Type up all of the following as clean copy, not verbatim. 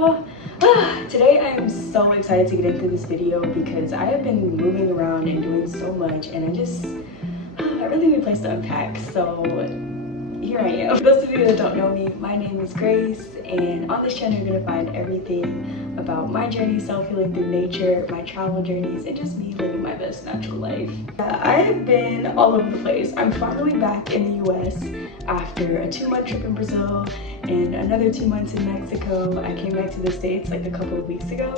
y'all. Today I am so excited to get into this video because I have been moving around and doing so much, and I really need a place to unpack. So here I am. For those of you that don't know me, my name is Grace, and on this channel you're gonna find everything about my journey, self-healing through nature, my travel journeys, and just me living my best natural life. I have been all over the place. I'm finally back in the US after a 2-month trip in Brazil and another 2 months in Mexico. I came back to the States like a couple of weeks ago,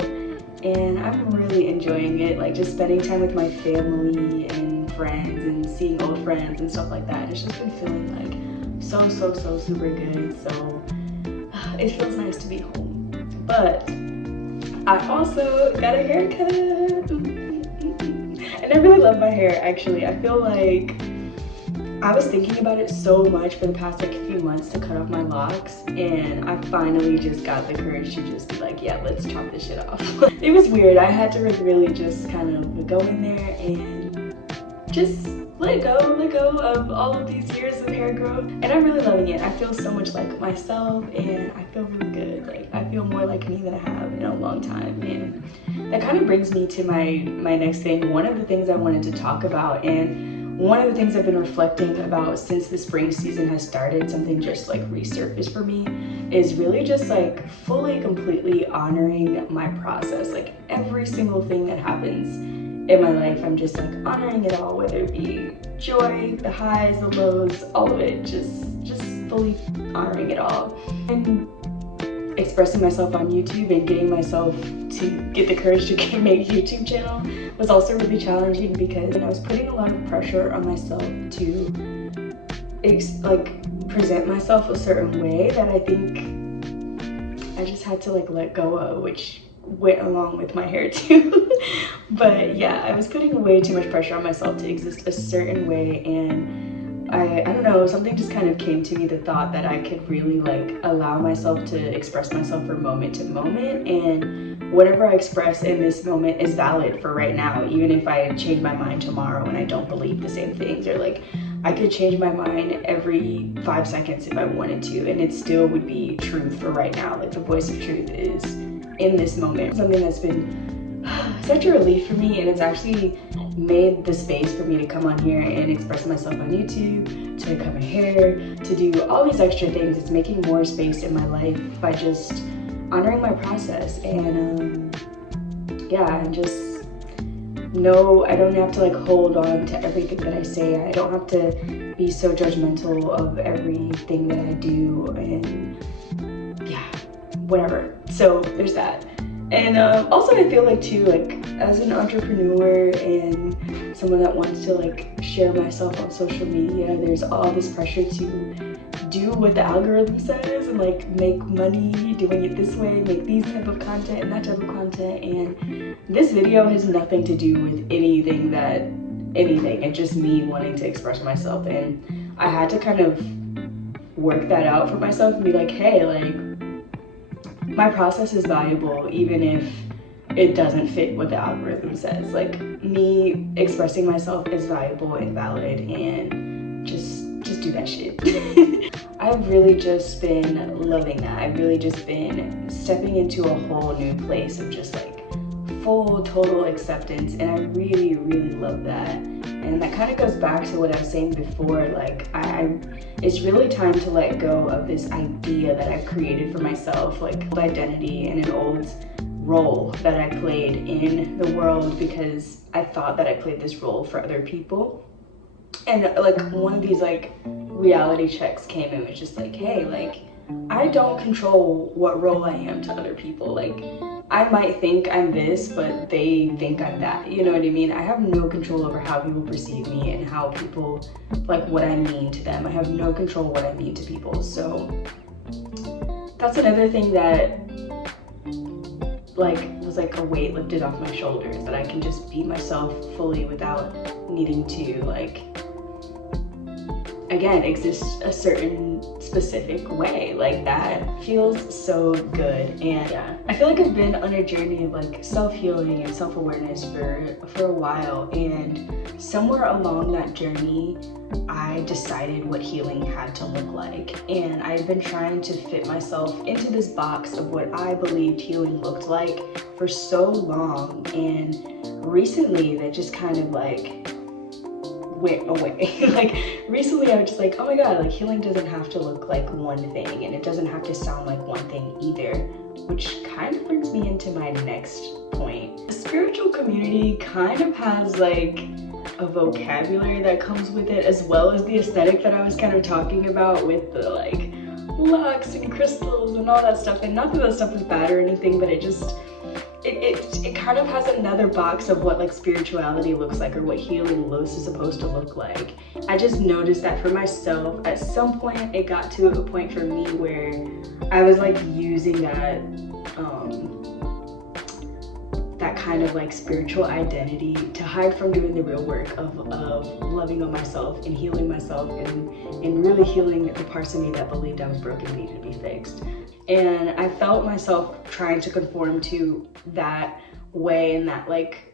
and I'm really enjoying it, like just spending time with my family and friends and seeing old friends and stuff like that. It's just been feeling like so super good. So it feels nice to be home. But I also got a haircut and I really love my hair. Actually, I feel like I was thinking about it so much for the past like few months to cut off my locks, and I finally just got the courage to just be like, yeah, let's chop this shit off. It was weird. I had to really just kind of go in there and just let go of all of these years of hair growth, and I'm really loving it. I feel so much like myself, and I feel really good. Like I feel more like me than I have in a long time, and that kind of brings me to my next thing. One of the things I wanted to talk about, and one of the things I've been reflecting about since the spring season has started, something just like resurfaced for me, is really just like fully, completely honoring my process. Like every single thing that happens in my life, I'm just like honoring it all, whether it be joy, the highs, the lows, all of it, just fully honoring it all. And expressing myself on YouTube and getting myself to get the courage to make a YouTube channel was also really challenging, because I was putting a lot of pressure on myself to present myself a certain way that I think I just had to like let go of, which went along with my hair too. But yeah, I was putting way too much pressure on myself to exist a certain way, and I don't know, something just kind of came to me, the thought that I could really like allow myself to express myself from moment to moment, and whatever I express in this moment is valid for right now, even if I change my mind tomorrow and I don't believe the same things, or like I could change my mind every 5 seconds if I wanted to, and it still would be truth for right now. Like the voice of truth is in this moment. Something that's been such a relief for me, and it's actually made the space for me to come on here and express myself on YouTube, to cut my hair, to do all these extra things. It's making more space in my life by just honoring my process, and yeah, and just know I don't have to like hold on to everything that I say. I don't have to be so judgmental of everything that I do, and yeah, whatever. So there's that. And also I feel like too, like as an entrepreneur and someone that wants to like share myself on social media, there's all this pressure to do what the algorithm says and like make money doing it this way, make these type of content and that type of content. And this video has nothing to do with anything. It's just me wanting to express myself, and I had to kind of work that out for myself and be like, hey, like my process is valuable even if it doesn't fit what the algorithm says. Like me expressing myself is valuable and valid, and just do that shit. I've really just been loving that. I've really just been stepping into a whole new place of just like full total acceptance, and I really love that. And that kind of goes back to what I was saying before, like it's really time to let go of this idea that I've created for myself, like identity and an old role that I played in the world, because I thought that I played this role for other people. And like one of these like reality checks came and was just like, hey, like I don't control what role I am to other people. Like I might think I'm this, but they think I'm that, you know what I mean? I have no control over how people perceive me and how people, like what I mean to them. I have no control what I mean to people. So that's another thing that like was like a weight lifted off my shoulders, that I can just be myself fully without needing to like again, exist a certain specific way. Like, that feels so good. And yeah, I feel like I've been on a journey of like self-healing and self-awareness for a while, and somewhere along that journey I decided what healing had to look like. And I've been trying to fit myself into this box of what I believed healing looked like for so long, and recently that just kind of like went away. Like, recently I was just like, oh my god, like, healing doesn't have to look like one thing, and it doesn't have to sound like one thing either, which kind of brings me into my next point. The spiritual community kind of has like a vocabulary that comes with it, as well as the aesthetic that I was kind of talking about with the like lux and crystals and all that stuff. And not that that stuff is bad or anything, but it just it kind of has another box of what like spirituality looks like, or what healing is supposed to look like. I just noticed that for myself, at some point it got to a point for me where I was like using that that kind of like spiritual identity to hide from doing the real work of loving on myself and healing myself, and really healing the parts of me that believed I was broken and needed to be fixed. And I felt myself trying to conform to that way, and that like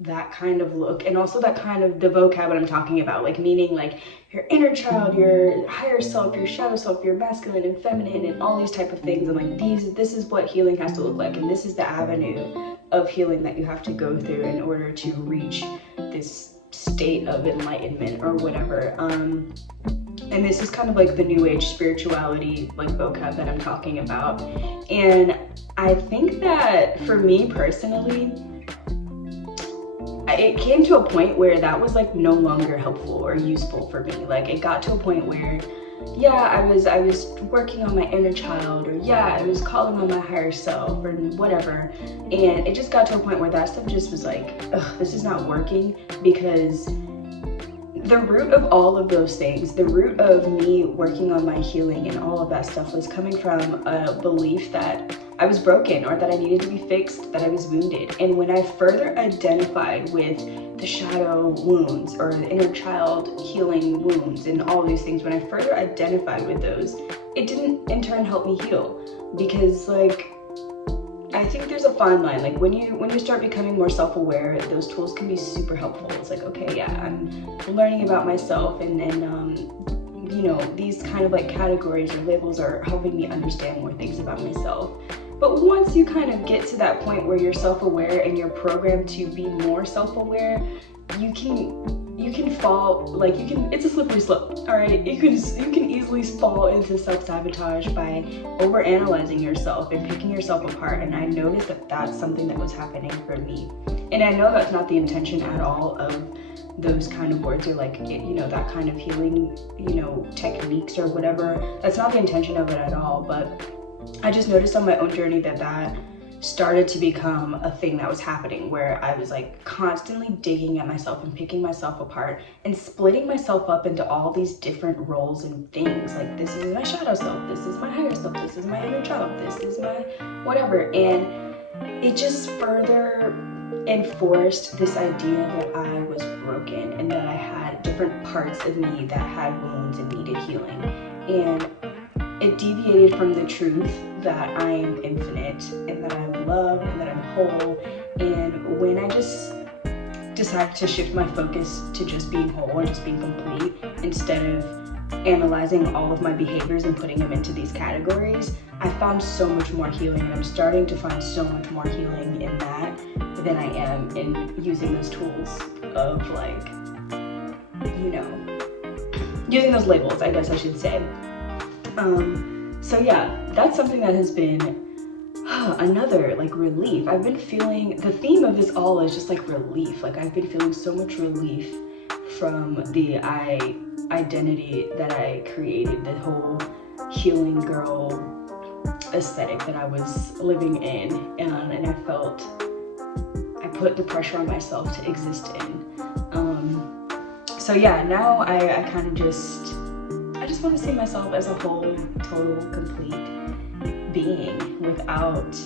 that kind of look, and also that kind of the vocab that I'm talking about, like meaning like your inner child, your higher self, your shadow self, your masculine and feminine, and all these type of things. And like this is what healing has to look like, and this is the avenue of healing that you have to go through in order to reach this state of enlightenment or whatever. And this is kind of like the new age spirituality like vocab that I'm talking about. And I think that for me personally, it came to a point where that was like no longer helpful or useful for me. Like, it got to a point where, yeah, I was working on my inner child, or yeah, I was calling on my higher self, or whatever. And it just got to a point where that stuff just was like, ugh, this is not working, because the root of all of those things, the root of me working on my healing and all of that stuff, was coming from a belief that I was broken, or that I needed to be fixed, that I was wounded. And when I further identified with the shadow wounds, or the inner child healing wounds, and all these things, when I further identified with those, it didn't in turn help me heal. Because like, I think there's a fine line. Like, when you start becoming more self-aware, those tools can be super helpful. It's like, okay, yeah, I'm learning about myself, and you know, these kind of like categories or labels are helping me understand more things about myself. But once you kind of get to that point where you're self-aware and you're programmed to be more self-aware, you can fall, like, it's a slippery slope, all right? You can easily fall into self-sabotage by overanalyzing yourself and picking yourself apart. And I noticed that that's something that was happening for me. And I know that's not the intention at all of those kind of words, or like, you know, that kind of healing, you know, techniques or whatever. That's not the intention of it at all. But I just noticed on my own journey that started to become a thing that was happening, where I was like constantly digging at myself and picking myself apart and splitting myself up into all these different roles and things. Like, this is my shadow self, this is my higher self, this is my inner child, this is my whatever. And it just further enforced this idea that I was broken, and that I had different parts of me that had wounds and needed healing. And it deviated from the truth that I am infinite, and that I'm loved, and that I'm whole. And when I just decided to shift my focus to just being whole and just being complete, instead of analyzing all of my behaviors and putting them into these categories, I found so much more healing. And I'm starting to find so much more healing in that than I am in using those tools of, like, you know, using those labels, I guess I should say. So yeah, that's something that has been another like relief. I've been feeling, the theme of this all is just like relief. Like, I've been feeling so much relief from the identity that I created, the whole healing girl aesthetic that I was living in, and I felt I put the pressure on myself to exist in. So yeah, now I kind of just want to see myself as a whole, total, complete being, without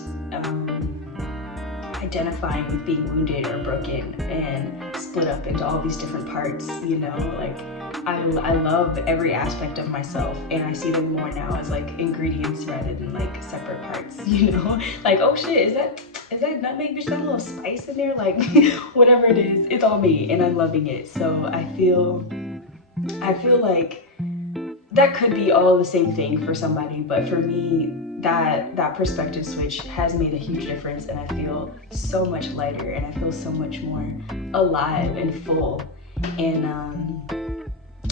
identifying with being wounded or broken and split up into all these different parts, you know? Like, I love every aspect of myself, and I see them more now as like ingredients rather than like separate parts, you know? Like, oh shit, is that nutmeg? There's that little spice in there? Like, whatever it is, it's all me, and I'm loving it. So I feel like that could be all the same thing for somebody, but for me, that perspective switch has made a huge difference, and I feel so much lighter, and I feel so much more alive and full. And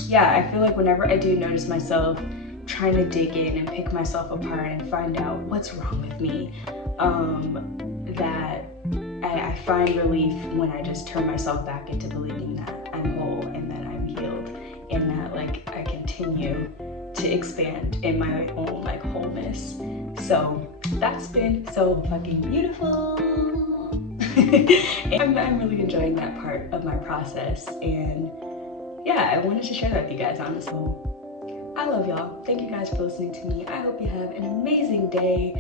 yeah, I feel like whenever I do notice myself trying to dig in and pick myself apart and find out what's wrong with me, that I find relief when I just turn myself back into believing that I'm whole and that I'm healed, and that like I continue to expand in my own like wholeness. So that's been so fucking beautiful. And I'm really enjoying that part of my process, and yeah, I wanted to share that with you guys, honestly. I love y'all. Thank you guys for listening to me. I hope you have an amazing day.